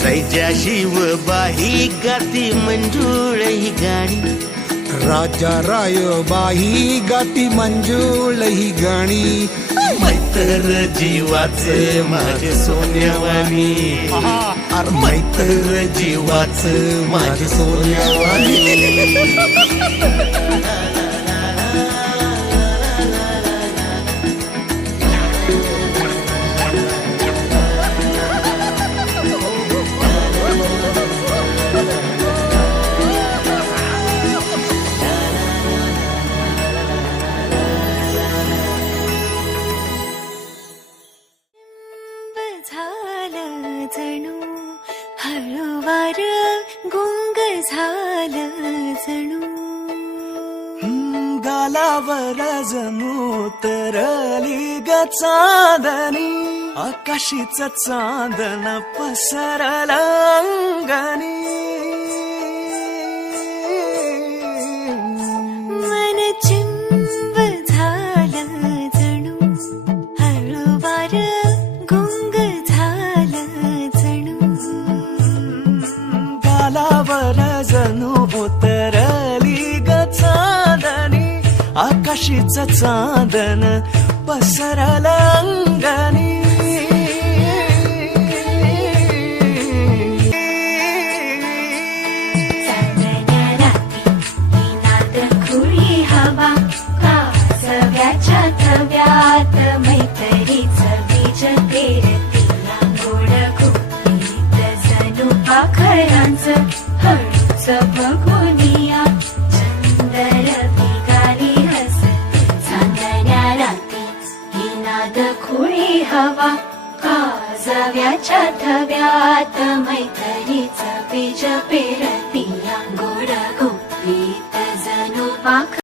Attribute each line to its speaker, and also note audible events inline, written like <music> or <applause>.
Speaker 1: सैजा शिवबाई गाती मंजुळ ही गाणी.
Speaker 2: राजा रायबाई गाती मंजुळ ही गाणी.
Speaker 1: मैत्र जीवाचे माझे सोन्यावानी अरे मैत्र जीवाचं माझे सोन्यावानी <laughs>
Speaker 3: झालं जणू. हळूवार गुंग झालं जणू.
Speaker 4: गालावर जणू तरली ग चांदणी आकाशीच चांदण पसरला अंगणी.
Speaker 3: चांदण्या रात्री निनाद खुळी हवा कासव्याच्या थव्यात मैत्रीच बीज पेरतीला गोड खुपीत जणू पाखरांचं हळूच बघुनिया सुंदर बिगारी हस चांदण्या रात्री निनाद खुळी हवा काजव्याच्या थव्यात मैत्रीच बीज पेरती.